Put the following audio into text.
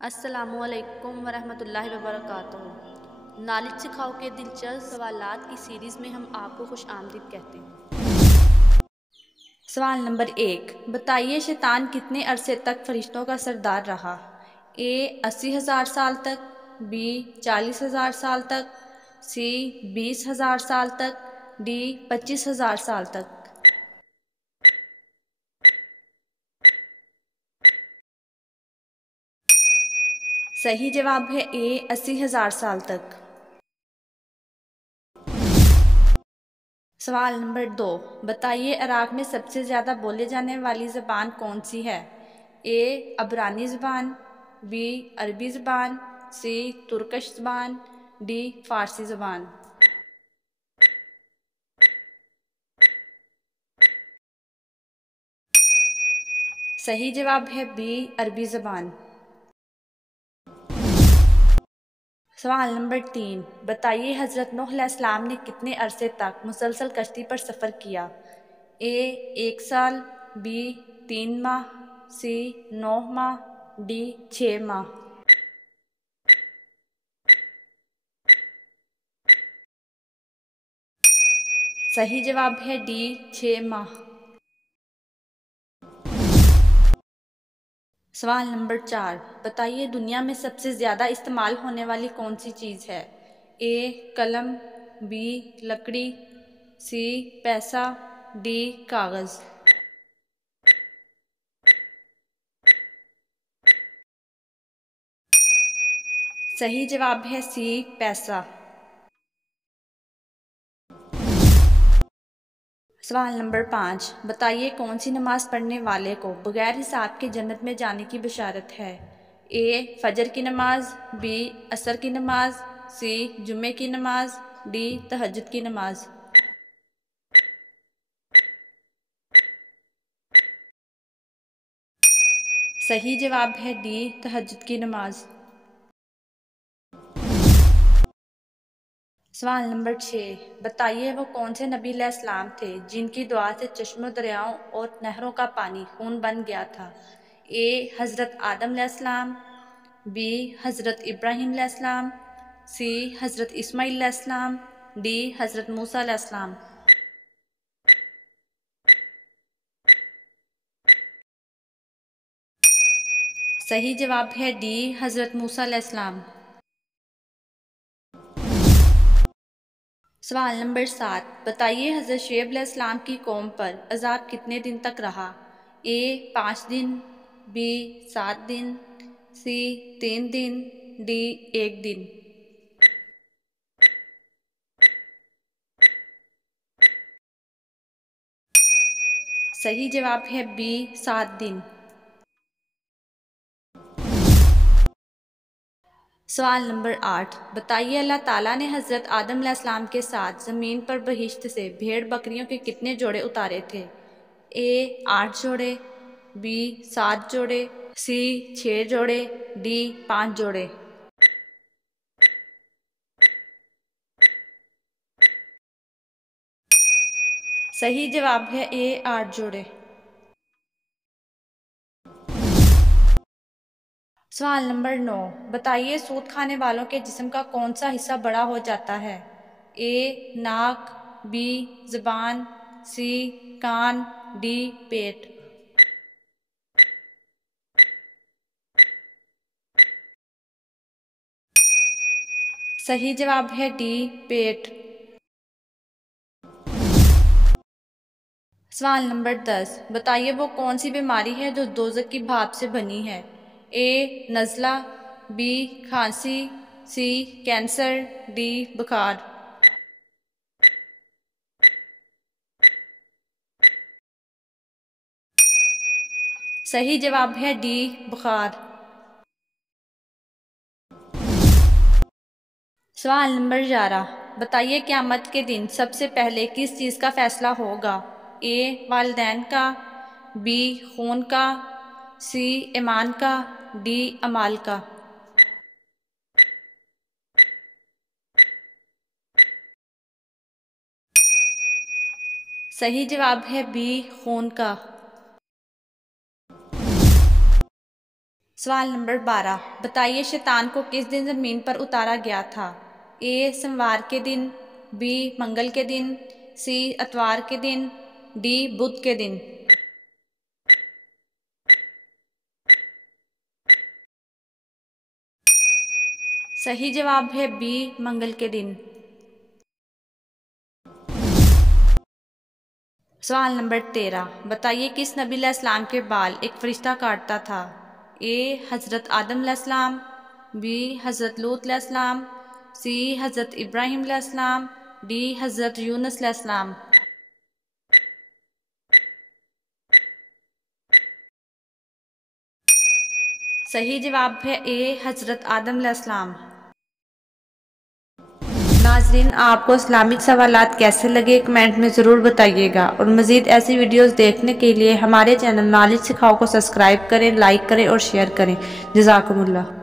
अस्सलामुअलैकुम वरहमतुल्लाहि वबरकातुहू। नॉलेज सिखाओ के दिलचस्प सवालात की सीरीज़ में हम आपको खुश आमदीद कहते हैं। सवाल नंबर 1, बताइए शैतान कितने अरसे तक फरिश्तों का सरदार रहा। ए 80,000 साल तक, बी 40,000 साल तक, सी 20,000 साल तक, डी 25,000 साल तक। सही जवाब है ए 80,000 साल तक। सवाल नंबर 2, बताइए इराक़ में सबसे ज़्यादा बोले जाने वाली ज़बान कौन सी है। ए अबरानी ज़बान, बी अरबी ज़बान, सी तुर्कश ज़बान, डी फ़ारसी ज़बान। सही जवाब है बी अरबी ज़बान। सवाल नंबर 3, बताइए हज़रत नूह अलैहिस्सलाम ने कितने अरसे तक मुसलसल कश्ती पर सफ़र किया। ए 1 साल, बी 3 माह, सी 9 माह, डी 6 माह। सही जवाब है डी 6 माह। सवाल नंबर 4, बताइए दुनिया में सबसे ज़्यादा इस्तेमाल होने वाली कौन सी चीज़ है। ए कलम, बी लकड़ी, सी पैसा, डी कागज़। सही जवाब है सी पैसा। सवाल नंबर 5, बताइए कौन सी नमाज़ पढ़ने वाले को बग़ैर हिसाब के जन्नत में जाने की बशारत है। ए फजर की नमाज, बी असर की नमाज, सी जुम्मे की नमाज, डी तहज्जुद की नमाज। सही जवाब है डी तहज्जुद की नमाज। सवाल नंबर 6, बताइए वो कौन से नबी अलैहिस्सलाम थे जिनकी दुआ से चश्मों दरियाओं और नहरों का पानी खून बन गया था। ए हज़रत आदम अलैहिस्सलाम, बी हज़रत इब्राहीम अलैहिस्सलाम, सी हज़रत इस्माईल अलैहिस्सलाम, डी हज़रत मूसा अलैहिस्सलाम। सही जवाब है डी हज़रत मूसा अलैहिस्सलाम। सवाल नंबर 7, बताइए हज़रत शुएब अलैहिस्सलाम की कौम पर अज़ाब कितने दिन तक रहा। ए 5 दिन, बी 7 दिन, सी 3 दिन, डी 1 दिन। सही जवाब है बी 7 दिन। सवाल नंबर 8, बताइए अल्लाह ताला ने हज़रत आदम अलैहिस्सलाम के साथ ज़मीन पर बहिश्त से भेड़ बकरियों के कितने जोड़े उतारे थे। ए 8 जोड़े, बी 7 जोड़े, सी 6 जोड़े, डी 5 जोड़े। सही जवाब है ए 8 जोड़े। सवाल नंबर 9, बताइए सूद खाने वालों के जिस्म का कौन सा हिस्सा बड़ा हो जाता है। ए नाक, बी ज़ुबान, सी कान, डी पेट। सही जवाब है डी पेट। सवाल नंबर 10, बताइए वो कौन सी बीमारी है जो दोज़ख की भाप से बनी है। ए नज़ला, बी खांसी, सी कैंसर, डी बुखार। सही जवाब है डी बुखार। सवाल नंबर 11, बताइए क़यामत के दिन सबसे पहले किस चीज़ का फ़ैसला होगा। ए वालिदैन का, बी खून का, सी ईमान का, डी अमाल का। सही जवाब है बी खून का। सवाल नंबर 12, बताइए शैतान को किस दिन ज़मीन पर उतारा गया था। ए सोमवार के दिन, बी मंगल के दिन, सी इतवार के दिन, डी बुध के दिन। सही जवाब है बी मंगल के दिन। सवाल नंबर 13, बताइए किस नबी अलैहिस्सलाम के बाल एक फरिश्ता काटता था। ए हज़रत आदम अलैहिस्सलाम, बी हज़रत लूत अलैहिस्सलाम, सी हज़रत इब्राहिम अलैहिस्सलाम, डी हज़रत यूनुस अलैहिस्सलाम। सही जवाब है ए हज़रत आदम अलैहिस्सलाम। नाज़रीन, आपको इस्लामिक सवालात कैसे लगे कमेंट में ज़रूर बताइएगा और मज़ीद ऐसी वीडियोस देखने के लिए हमारे चैनल नॉलेज सिखाओ को सब्सक्राइब करें, लाइक करें और शेयर करें। जज़ाकुमुल्लाह।